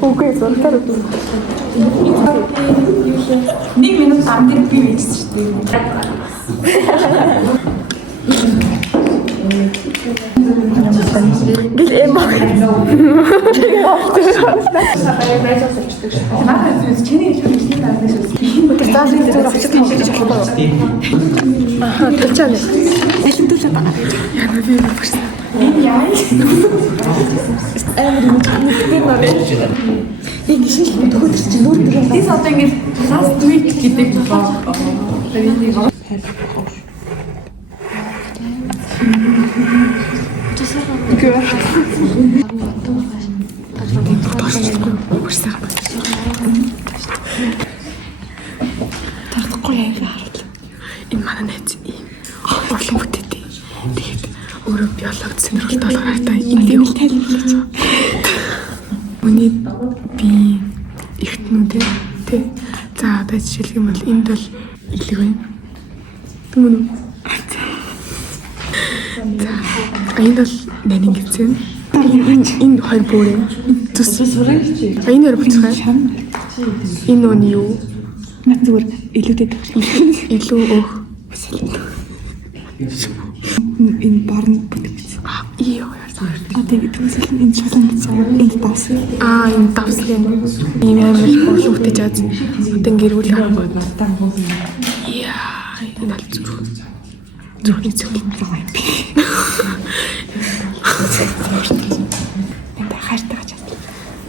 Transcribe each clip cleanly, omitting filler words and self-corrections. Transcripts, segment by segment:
Үгүй зургаар үү. 1 минут ам дээр би хийсэн шүү дээ. Гэл эм баг. Манай чиний хийж байгаа юм байна шүү. Заалын зүгээр авчиж хийж болох уу? Аха, тачаа. Элэндүүлээ байгаа. Яна би бүгсэн. Яа. Амар юм мэддэг нэр. Би гişin төгөөд чинь нүүр дээр Тэс одоо ингэж last week гэдэг блог. Тартахгүй яа хараад. Энэ манай найз ийм урлан бүтээтэй. Тэгээд өөрөө биологи сонирхолтой болохоор энийг үл тайлбарлаж. Миний би ихтнүүдээ тий. За одоо жишээлх юм бол энд бол илэг байна. Түмэн үү? За энд бол нанин гэсэн. Энэ хоёр бүр юм. Зүс сурах чи. Энэ хоёр буцах. Энэ нь юу? Наад зүгээр илүүдэд Илүү өөх. энэ борн бүтгэж. Ий юу Тэгээд түүсэл энэ шалан энэ давс. энэ давслын ийм амар борлон бүтээж аз. Одоо гэрүүл харангууд. Яа, энэ аль зүг. Зүгний зүг. Энд хайртай гэж байна.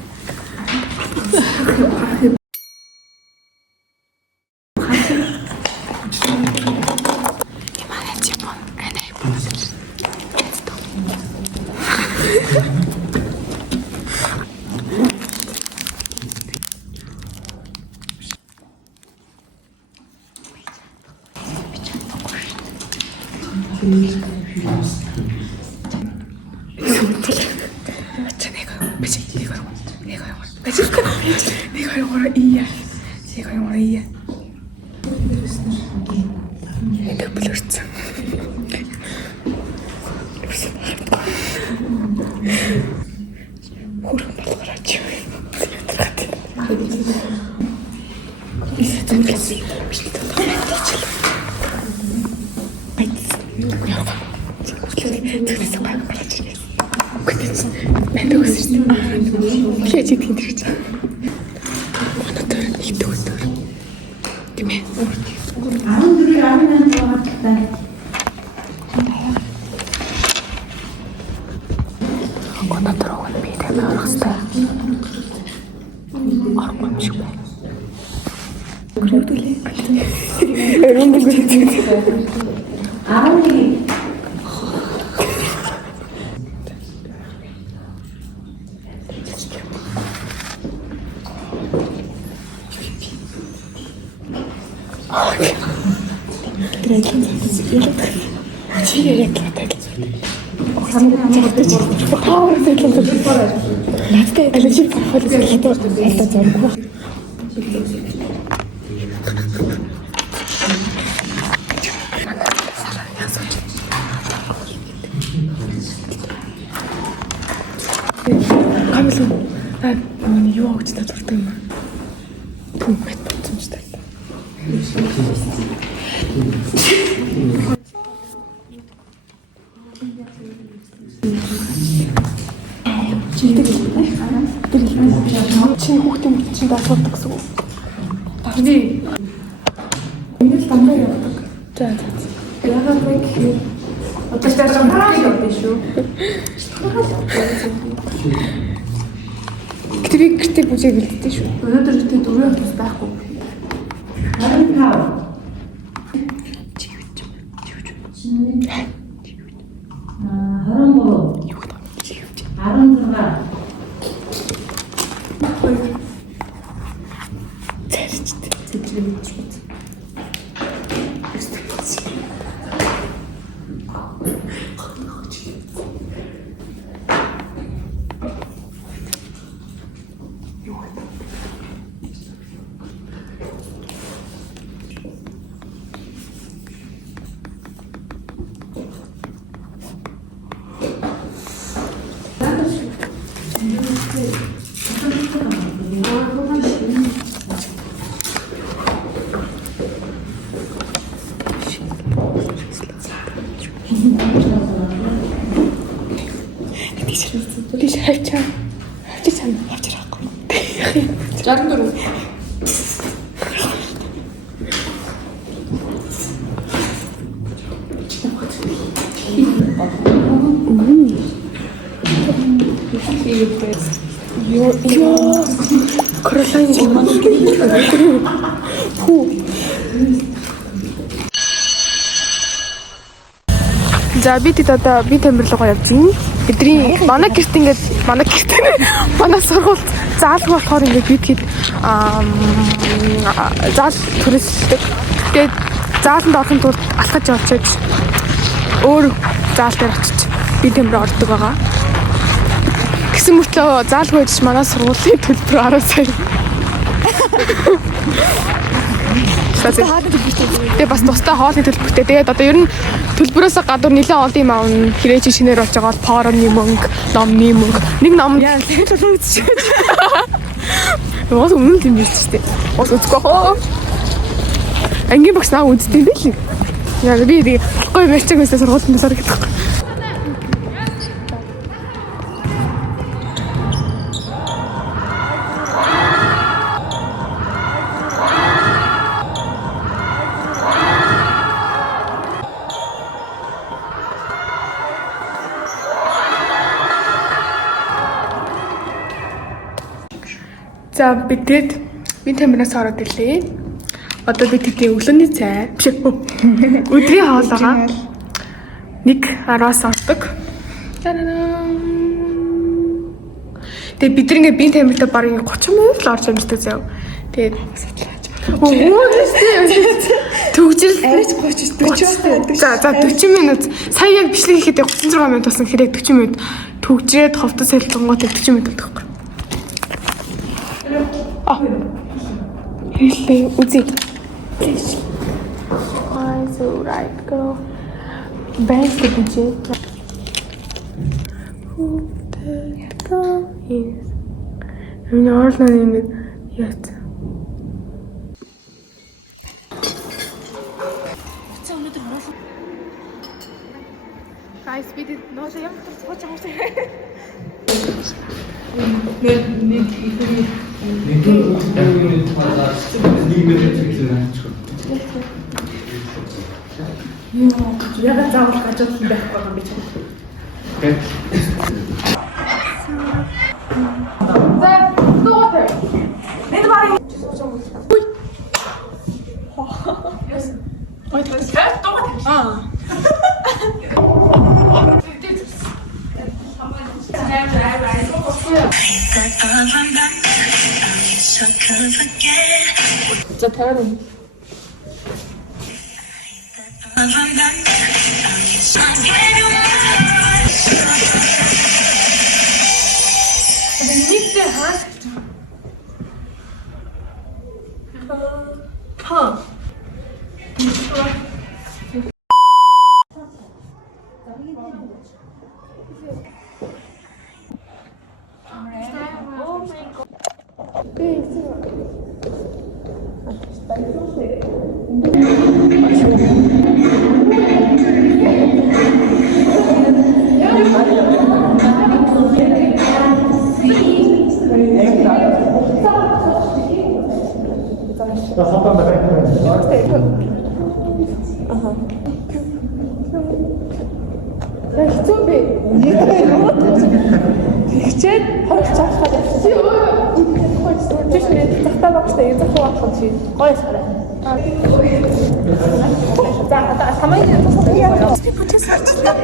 Юу гэж татвардаг юм бэ? Түн мэт бодсомжтой. Чи хүүхдийн чинь асуудаг гэсэн үг. Би энэ л дандаа явдаг. За. Яагаад вэ гэхээр одоо ч гэсэн явдаг шүү. Би гэртээ бүжээ бэлддэг шүү. Өнөөдөр ихтэй 4 автобус байхгүй. Харин тав. тийш хавчаа. Хавчаа чана авчраахгүй. 64. Ёо. Кролайн жиман. Фу. За бид одоо би Тамирлогоо явж байна. Бидний манай гэрт ингээд манай сургуульд заалга болохоор ингээд бид хэд заал төрөлсөлдөг. Тэгээд зааланд орохын тулд алхаж очиж өөр заал дээр очиж би Тамир ордог байгаа. Гэсэн мөртлөө заалгүй байж манай сургуулийн төлбөр 10 сая. Тэгээ бас тустай хоолны төлбөртэй. Тэгээд одоо ер нь төлбөрөөс гадуур нэлээд олон юм аавна. Хэрэг чи шинээр болж байгаа бол порны мөнгө, номны мөнгө. Нэг ном яа төлөв үзчих. Яа өмнө юм биш ч тийм. Ус үзэхгүй хоо. Ангийн багш наа үздэг юм биш үү? Яа би болохгүй мэрчэг мэсээ сургуулийн талаар гэдэг. За бидэд би Тамираас ороод ирлээ. Одоо бид тэдний өглөөний цай биш өдрийн хоолойгоо 1:10-аас ордог. Тэгээ бид ингээ би Тамиртай бараг 30 минут л орж амждаг заяа. Тэгээд төгжил Арайч 30 За 40 минут. Сая яг бичлэг хийхэд 36 минут болсон хэрэг 40 минут төгжрээд ховтод солилцонгууд 40 минут өгдөг. Хэлээ үзье. Eyes right go. Bank гэж. Who that go is. Энэ орлоо нэг яат. Guys, we did not have to watch out. ягаад заавал хажууд нь байхгүй юм бэ? За, дуутай. Энэ барыг. Ой. Ой, тэр дуутай. За тарай. Никтэй хаа? Хичээд хорч цаашаа явчихсан. Тийш нэг захтаа багштай яг захтаа багш чи гоё сарай. За самай яа. Би бүтээс харчихлаа.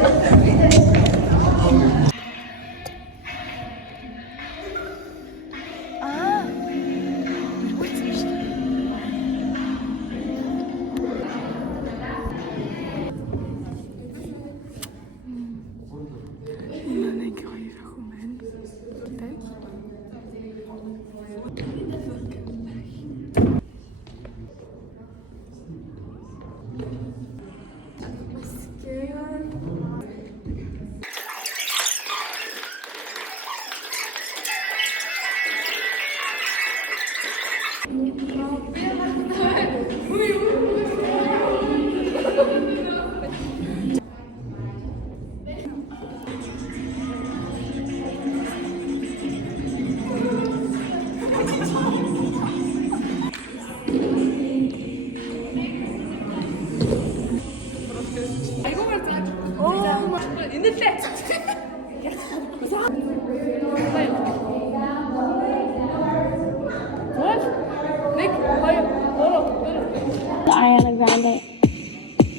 Ariana Grande.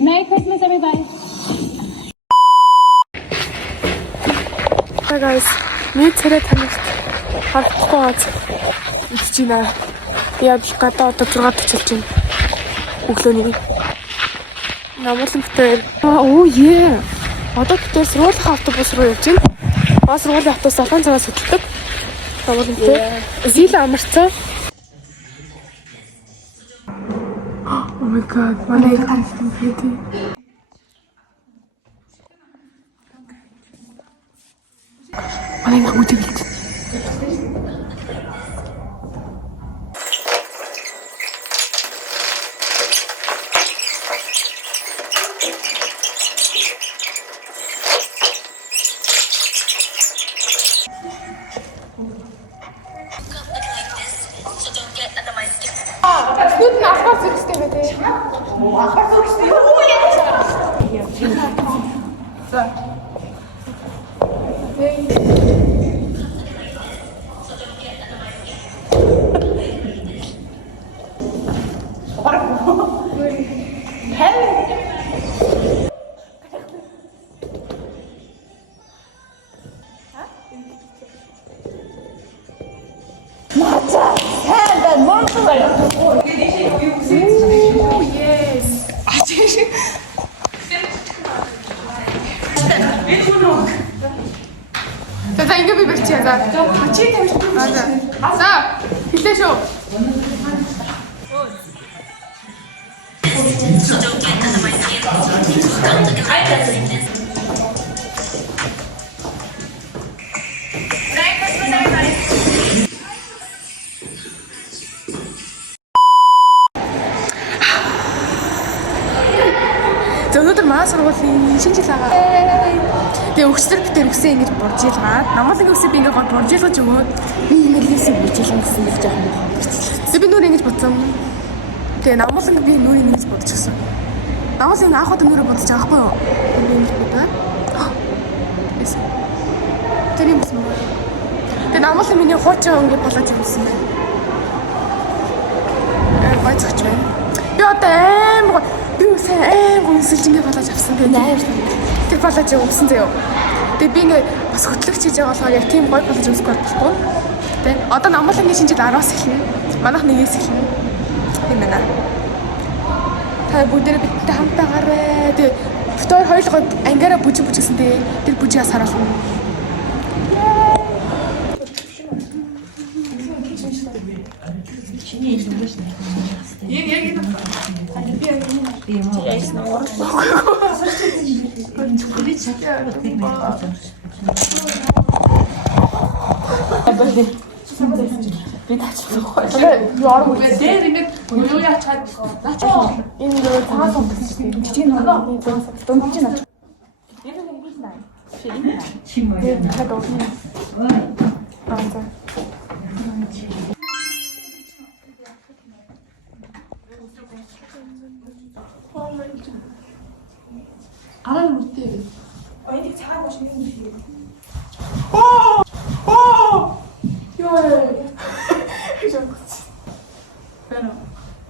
Merry Christmas, everybody. Hi guys. Миний царай танихт харахгүй бац. Идэж байна. Яа би гадаа одоо 6-д чилж байна. Өглөөний. Намуулан битээр. Оо е. Одоо битээр сургуулийн автобус руу явж байна. Бас сургуулийн автобус 7 цагаас хөдөлдөг. Намуулан битээр. Зил амарцаа. Oh my god. Манай таньсан хэдий. Манай үдэг хэлж. Нүд нь алхаас үстэй байдаг. Алхаас үстэй. Оо яа. За. За ингэ би барьчихъя. За. Чи тавьж. За. Хэлээ шүү. Өнөөдөр маа сургуулийн шинэ жил агаа. Тэгээ өгчдөр битэр өсөө ингэж бурж илгаад. Намaalын өсөө би ингэ гол бурж илгаж өгөөд би ингэ өсөө бурж илгэн гэсэн их жоохон бурцлаа. Тэгээ би нүрээ ингэж бодсон. Тэгээ намaalын би нүрээ ингэж бодчихсон. Намaalын анхад нүрээ бодож байгаа хгүй юу? Би ингэж бодоо. Тэр юм байна. Тэгээ намaalын миний хуучин ингэ болоод юмсан байна. Гойцогч байна. Би одоо аим би үсэн аим гонсолж ингэ болоод авсан. Тэгээ тэр болоод явсан заяа. Тэгээ би ингэ бас хөтлөгч хийж байгаа болохоор яг тийм гой болж өмсөхгүй болохгүй. Тэ одоо намaalын шинэ жил 10-аас эхэлнэ. Манайх 1-ээс эхэлнэ. Тийм байна. Та бүгдээ бидтэй хамт байгаарэ. Тэгээ фотор хоёулаа ангаараа бүжигсэн тэгээ тэр бүжигээс харуулна. Би таачлахгүй. Яар уу дээр ингээд юу яачаад байна. Энэ нөө таас онцсон. Жижиг нэг дунд чинь наа. Энэ нэг юм байна. Чим үү? Хад овны. Аа. 알아는 못해. 어디 작아 보시는 분이. 요. 해줘. 배너.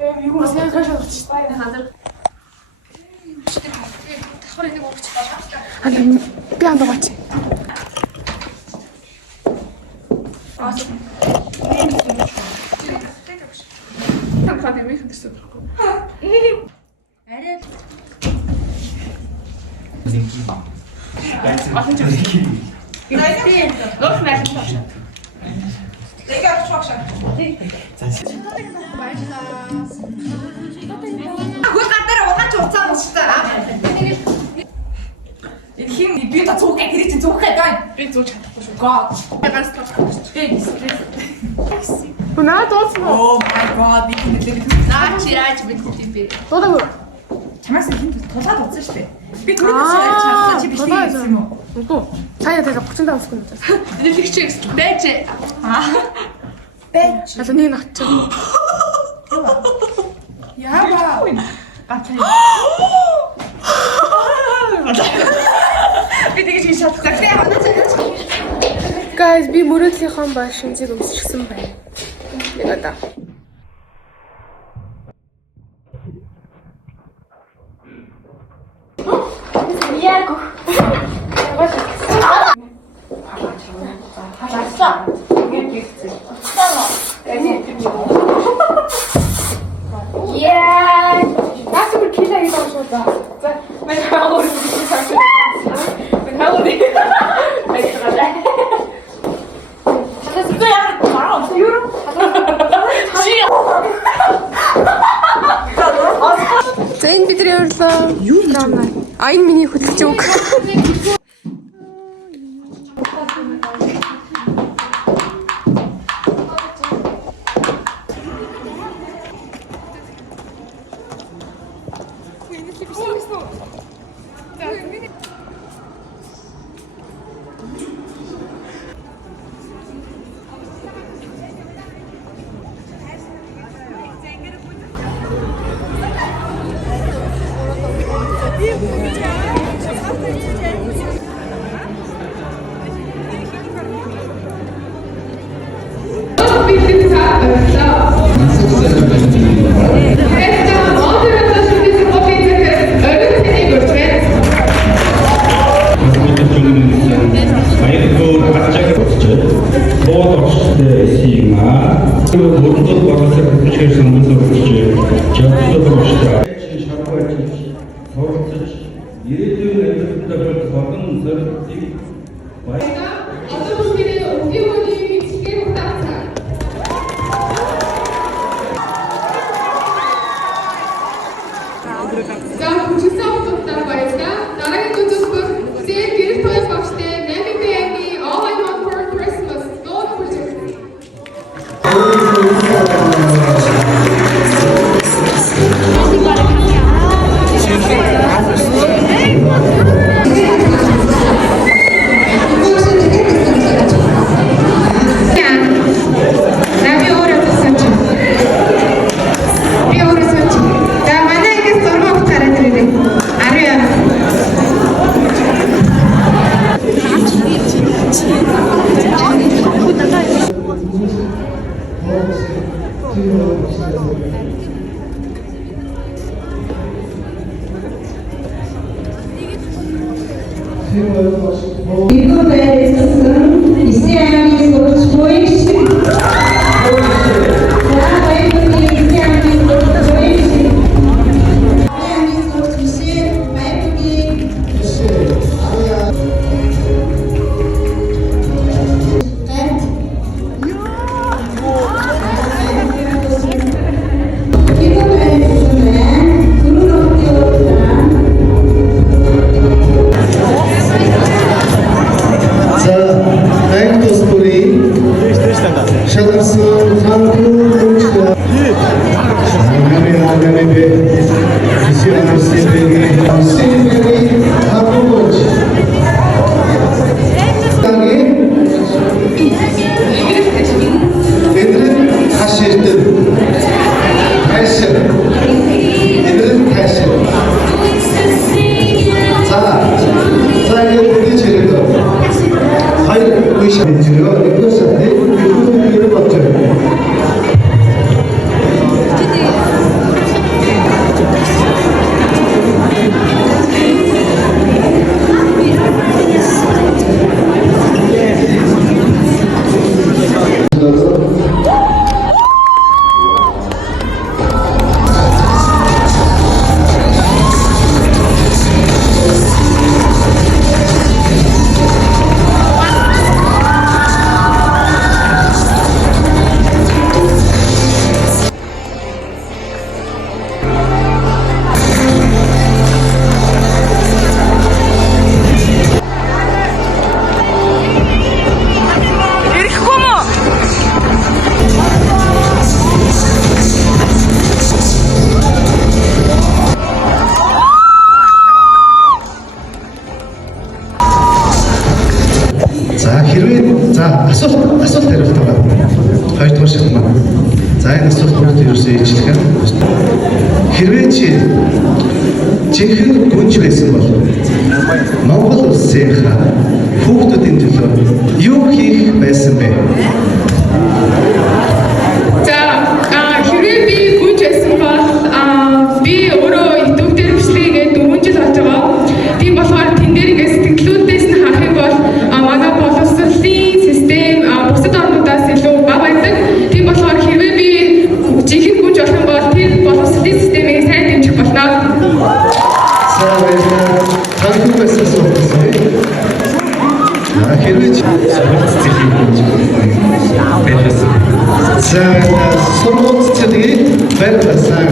예, 이거 생각하셔. 빨리 가자. 허리는 뭐 붙이다. 아니, 뼈안 넣었지. 아, 가네 왜 이렇게 됐어? 아래. Nog naar de tasje. Ik heb het tasje. Goed, gaat er wat je op staan. Ik ging die buurt dat ook. Ik richt het ook gedaan. Ik doe het God. Ik ben straks. Hoe tot nog? Oh my god, wie ging het liggen? Naatje met goed in bed. Tot dan. 장학생 힘도 더 사도 없을 때. 비 그렇게 잘 집이 시키겠지 뭐. 또 자기가 내가 붙인다고 쓰고 있었어. 근데 픽스 배지. 아. 배지. 그래서 니 낳죠. 야봐. 맞아. 맞아. 비 되게 진짜 딱 빼야 안 하지. Guys, би мөрөөдлийнхөө ба шинжийг өмсчихсэн байна. Нэг одоо. Яг. Yeah. That's what kids are going to do. Men how old is this? Men how old is this? За энэ бидний урьлаа. Юу наа? А энэ миний хөдөлж үг. За хүчтэй утгатай баярлалаа. Дараагийн үзүүлбэр Зэн гэрэл тойл багштай Nami Baby All I Want for Christmas Gold Project. 이거 배에서는 이스라엘이 보이시 асуулт хариулт байгаа. Хоёрдугаар шат маань. За энэ асуулт бүрт ерөөсөө ижлэх юм. Хэрвээ чи жинхэнэ гүнж байсан бол Монгол улсынхаа хүүхдүүдийн төлөө юу хийх байсан бэ? За хэрвээ би гүйж байсан бол би өөрөө YouTube дээр бичлэгээ 4 жил болж байгаа. Тийм болохоор тэн дээр ингээд сэтгэлдлүүдээс нь харахыг бол манай боловсролын систем бусад орнуудаас илүү бага байдаг. Тийм болохоор хэрвээ би жинхэнэ гүйж болох юм бол тэр боловсролын системийг сайн дэмжих болно. Сайн байна. Танхимд байсан асуулт байна. Хэрвээ сургуулийн сургуулийн байрласан.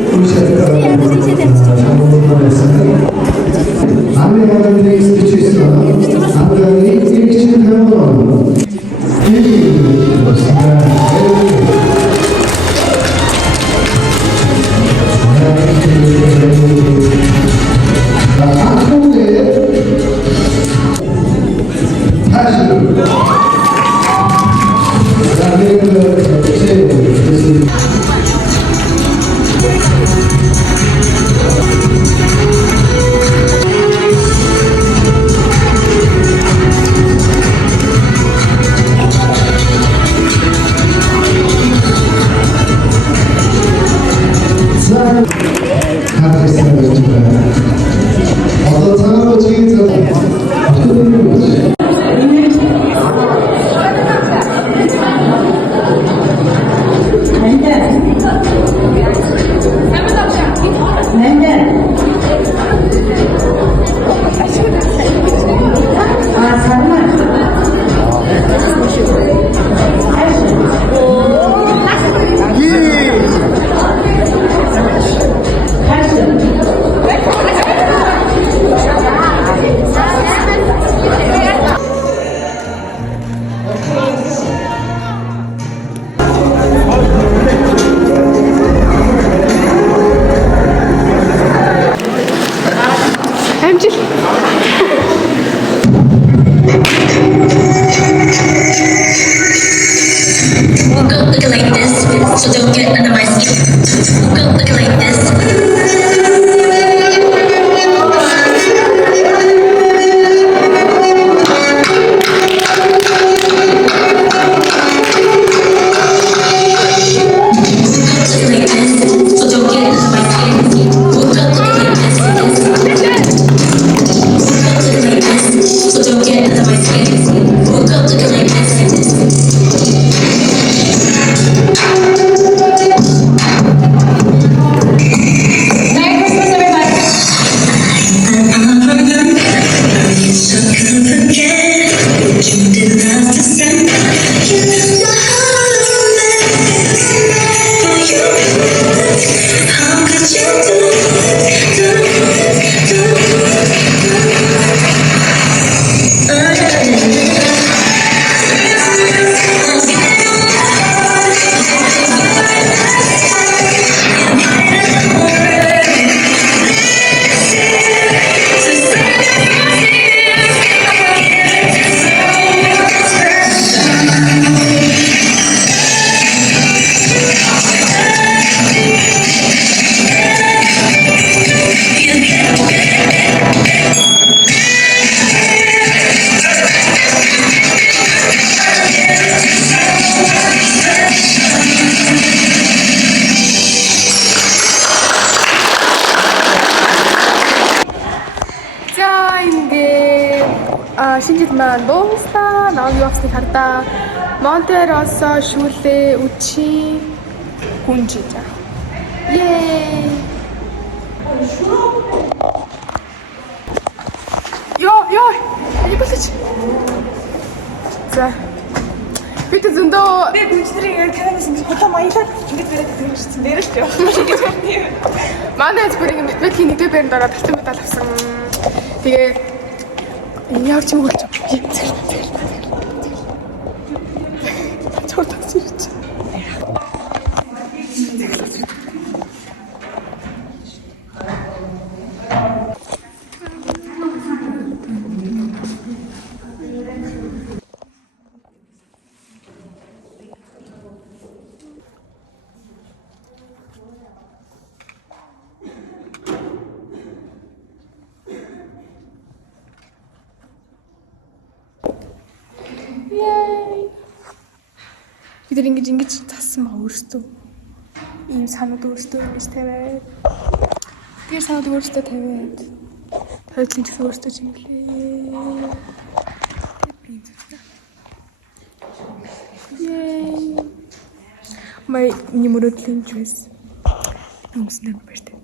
So don't get under my skin. Go looking like this. Шинжид маань дуустаа намайг явуулсныг хардаа Монтероссо шүүлээ үчи гүнжижа. Yay! Йоо, ибэлч. За. Бид зөндөө гүнжтрийн каналаас ингэж хотоо маялаад ингэж бариад тэгэрсэн дээрээс ч явах гэж байна. манай зөвхөн мэдбэлийн нэгдүгээр байранд ороод алтан медаль авсан. Тэгээ яг ч юм уу гэж Yay! Бид нар ингэж зассан ба өөрсдөө. Ийм санууд өөрсдөө ингэж тавиад. Тэр санууд өөрсдөө тавиад. Тойдлын гэсэн өөрсдөө чимглээ. Yay. Май не мөрөдлийн чуйс. Өмснөг бэртэ.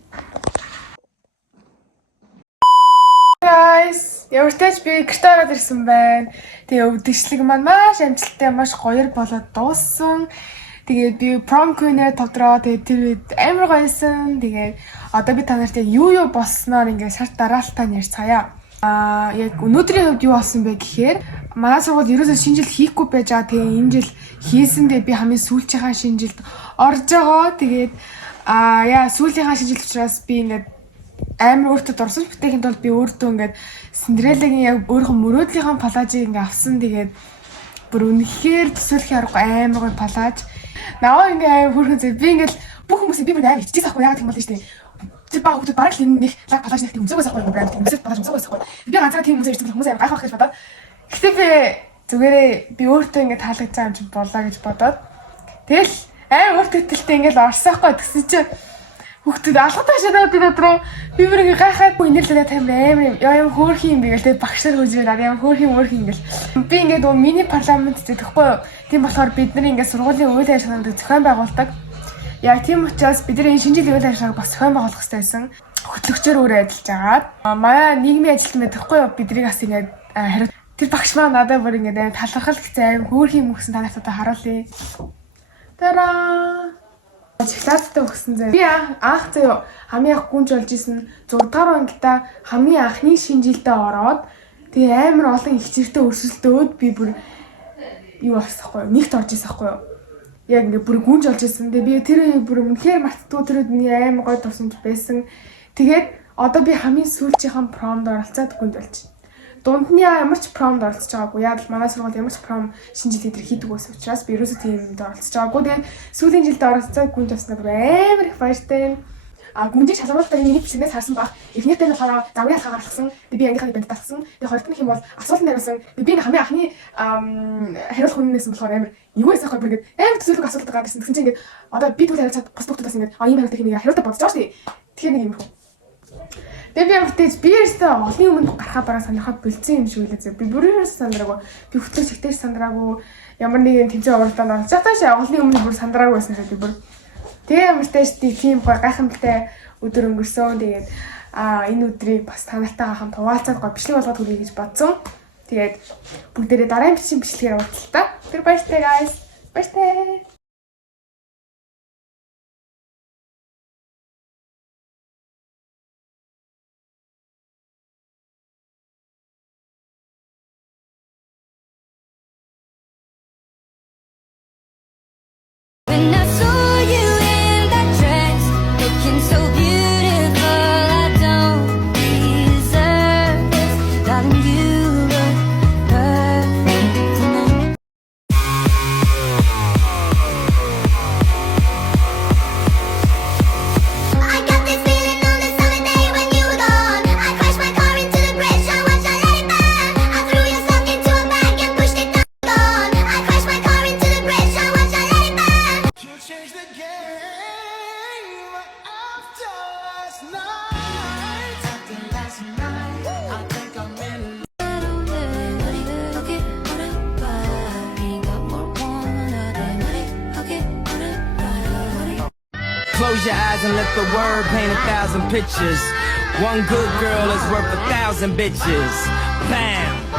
Guys, явартайч би гэртээ ороод ирсэн байна. Тэгээ өвдөжлөг маань маш амжилттай, маш гоёр болоод дууссан. Тэгээд би prom queen-ээр тавдраа. Тэгээд тэр үед амар гоёсэн. Тэгээд одоо би та нарт яг юу болсноор ингээд шарт дараалтаа ярьцгаая. Яг өнөөдрийн хувьд юу болсон бэ гэхээр манай сургууль ерөөсөө шинэ жил хийхгүй байж байгаа. Тэгээ энэ жил хийсэндээ би хамгийн сүүлчийнхаа шинэ жилд орж байгаа. Тэгээд сүүлийнхаа шинэ жил учраас би ингээд амар өөртөө дурсаж бүтээхэд бол би өөртөө ингээд Синдереллагийн яг өөрийнхөө мөрөөдлийнхаа палажийг ингээд авсан. Тэгээд бүр үнэхээр төсөөлөх аргагүй амар гоё палаж. Наваа ингээд хөрхөн зэ би ингээд бүх хүмүүсийг би бүр амар иччихсэн ахгүй яагаад юм бол шүү дээ. Тэр баг хүмүүс бараг л нэг лаг палаж нэг өмсөөгөөс ахгүй юм брэнд өмсөж палаж өмсөөгөөс ахгүй. Би ганцаараа тийм өмсөж ирсэн хүмүүс амар гайхах гэж бодоод. Гэхдээ би зүгээрээ би өөртөө ингээд таалагдсан юм чинь болоо гэж бодоод. Тэгэл амар өөртөө итгэлтэй ингээд орсоохгүй тэгсэн чинь хүүхдүүд алгадаа шатаад би дотроо би бүр ингээ гайхаагүй инээлдээ таймер амар хөөрхи юм би гээл багш нар хөөж ирээд амар хөөрхи ингээл би ингээ нөгөө мини парламент гэхгүй юу тийм болохоор бид нар ингээ сургуулийн үйл ажиллагаанд зохион байгуулдаг. Яг тийм учраас бидний шинэ жилийн үйл ажиллагааг бас зохион байгуулах хэрэгтэй байсан. Хөтлөгчөөр өөрөө ажиллаж агаад манай нийгмийн ажилтан байхгүй юу биднийг бас ингээ хариу тэр багш маань надад бүр ингээ талархал гэсэн амар хөөрхи юм өгсөн та нарт харуулъя. Тараа Класстай өгсөн зэ. Би анх заяа хамгийн анх гүнж болж исэн 6 дугаар ангита хамгийн анхны шинэ жилдээ ороод тэгээ амар олон их зэрэгтэй өрсөлдөөд би бүр юу болсохгүй нэгт орж ирсэхгүй юу. Яг ингээ бүр гүнж болж исэн. Тэгээ би тэр бүр үнэхээр мартдаггүй тэр миний амар гой тусамж байсан. Тэгээд одоо би хамгийн сүүлчийнхэн промд оролцоод гүнж болж байна. Дундны ямар ч промд оролцож байгаагүй. Яг л манай сургууль ямар ч пром шинэ жил дээр хийдэг байсан учраас би ерөөсөө тиймд оролцож байгаагүй. Тэгээд сүүлийн жилд оролцоод гүнж болсноо амар их баяртай. Гүнжийг шалгуулалтаар миний бичнээс харсан баг. Эхнийхтэй нь болохоор загварын алхаа гаргасан. Би ангийнхаа банд татсан. Тэгээд хоёрдох юм бол асуулт нэрлсэн. Би хамгийн анхны хариулах хүнээс болохоор амар юу байсан хөө бүр ингээд амар төсөөлөг асуулт гаргасан. Тэгсэн чинь ингээд одоо би түл хариулцаад бас бүгдээс ингээд ийм хариултыг нэг хариултаа бодож байгаа шүү дээ. Тэгэхээр нэг юм хөө. Тэгээ би амтэж би ерөөсөө олны өмнө гарахаа бараа сонирхоод бэлдсэн юм шиг үлээ. Би бүрээрээ сандраагүй. Би хөтлөж ихтэй сандраагүй. Ямар нэгэн тэмцээн уралдаанд орж байгаа олны өмнө бүр сандраагүй байсан шүү би бүр. Тэгээ амтэж тийм гайхамшигтай өдөр өнгөрсөн. Тэгээд энэ өдрийг бас та нартайгаа хамт хуваалцаад гоё бичлэг болгоод хүргэе гэж бодсон. Тэгээд бүгдээрээ дараагийн бичлэгээр уулзлаа. Тэр баяртай guys. Баяртай. When I saw you in that dress, looking so beautiful, I don't deserve this. Darling, you look perfect tonight. I got this feeling on the summer day when you were gone. I crashed my car into the bridge, I watched I let it burn. I threw your sock into a bag and pushed it down. Gone. I crashed my car into the bridge, I watched I let it burn. You changed the game after last night. After last night, I think I'm in. Close your eyes and let the word paint 1,000 pictures. One good girl is worth 1,000 bitches. Bam!